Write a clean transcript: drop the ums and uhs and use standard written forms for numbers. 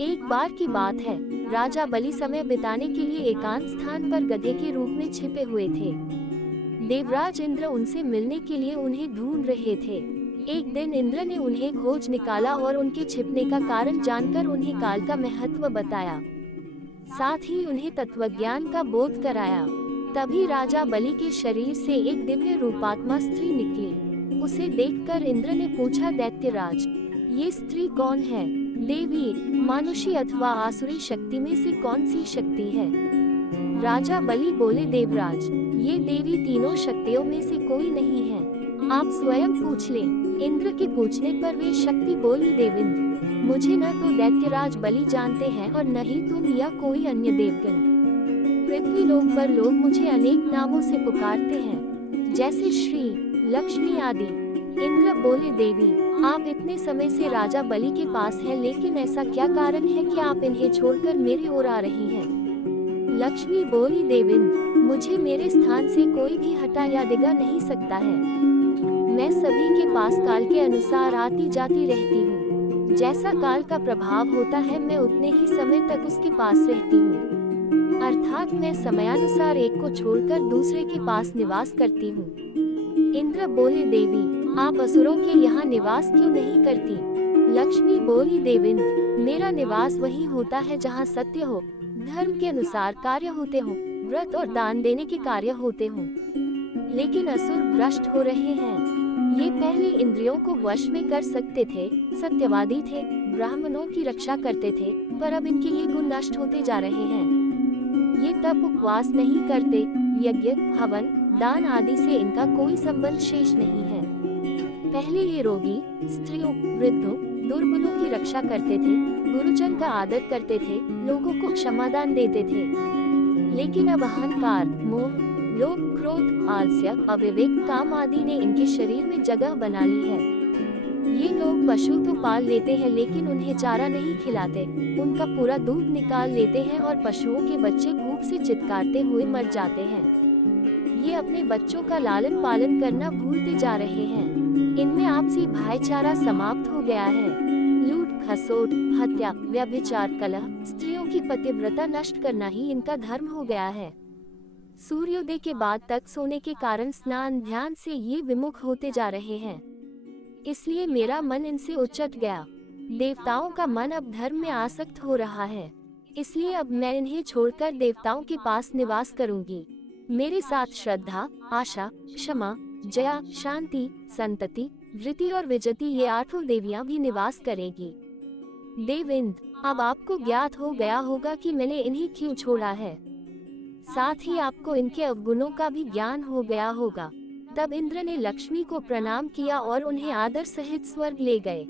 एक बार की बात है, राजा बलि समय बिताने के लिए एकांत स्थान पर गधे के रूप में छिपे हुए थे। देवराज इंद्र उनसे मिलने के लिए उन्हें ढूंढ रहे थे। एक दिन इंद्र ने उन्हें खोज निकाला और उनके छिपने का कारण जानकर उन्हें काल का महत्व बताया। साथ ही उन्हें तत्वज्ञान का बोध कराया। तभी राजा बलि के शरीर से एक दिव्य रूपात्मा स्त्री निकली। उसे देखकर इंद्र ने पूछा, दैत्यराज, ये स्त्री कौन है? देवी, मानुषी अथवा आसुरी शक्ति में से कौन सी शक्ति है? राजा बलि बोले, देवराज, ये देवी तीनों शक्तियों में से कोई नहीं है, आप स्वयं पूछ लें। इंद्र के पूछने पर वे शक्ति बोली, देवेंद्र, मुझे न तो दैत्यराज बलि जानते हैं और न ही तुम या कोई अन्य देवगण। पृथ्वी लोक पर लोग मुझे अनेक नामों से पुकारते हैं, जैसे श्री, लक्ष्मी आदि। इंद्र बोले, देवी, आप इतने समय से राजा बलि के पास हैं, लेकिन ऐसा क्या कारण है कि आप इन्हें छोड़कर मेरी ओर आ रही हैं? लक्ष्मी बोली, देवेंद्र, मुझे मेरे स्थान से कोई भी हटा या डिगा नहीं सकता है। मैं सभी के पास काल के अनुसार आती जाती रहती हूँ। जैसा काल का प्रभाव होता है, मैं उतने ही समय तक उसके पास रहती हूँ। अर्थात मैं समयानुसार एक को छोड़कर दूसरे के पास निवास करती हूँ। इंद्र बोले, देवी, आप असुरों के यहाँ निवास क्यों नहीं करती? लक्ष्मी बोली, देवेंद्र, मेरा निवास वही होता है जहाँ सत्य हो, धर्म के अनुसार कार्य होते हो, व्रत और दान देने के कार्य होते हो। लेकिन असुर भ्रष्ट हो रहे हैं। ये पहले इंद्रियों को वश में कर सकते थे, सत्यवादी थे, ब्राह्मणों की रक्षा करते थे, पर अब इनके ये गुण नष्ट होते जा रहे हैं। ये तप उपवास नहीं करते, यज्ञ, हवन, दान आदि से इनका कोई संबंध शेष नहीं है। पहले ये रोगी, स्त्रियों, वृद्धों, दुर्बलों की रक्षा करते थे, गुरुजन का आदर करते थे, लोगों को क्षमादान देते थे। लेकिन अब अहंकार, मोह, लोभ, क्रोध, आलस्य, अविवेक, काम आदि ने इनके शरीर में जगह बना ली है। ये लोग पशु तो पाल लेते हैं, लेकिन उन्हें चारा नहीं खिलाते, उनका पूरा दूध निकाल लेते हैं और पशुओं के बच्चे भूख से चित्कारते हुए मर जाते हैं। ये अपने बच्चों का लालन पालन करना भूलते जा रहे हैं। इनमें आपसी भाईचारा समाप्त हो गया है। लूट, खसोट, हत्या, व्यभिचार, कलह, स्त्रियों की पतिव्रता नष्ट करना ही इनका धर्म हो गया है। सूर्योदय के बाद तक सोने के कारण स्नान ध्यान से ये विमुख होते जा रहे हैं। इसलिए मेरा मन इनसे उचट गया। देवताओं का मन अब धर्म में आसक्त हो रहा है, इसलिए अब मैं इन्हें छोड़कर देवताओं के पास निवास करूंगी। मेरे साथ श्रद्धा, आशा, क्षमा, जया, शांति, संतति, वृत्ति और विजति ये आठों देवियां भी निवास करेगी। देवेंद्र, अब आपको ज्ञात हो गया होगा कि मैंने इन्हें क्यों छोड़ा है। साथ ही आपको इनके अवगुणों का भी ज्ञान हो गया होगा। तब इंद्र ने लक्ष्मी को प्रणाम किया और उन्हें आदर सहित स्वर्ग ले गए।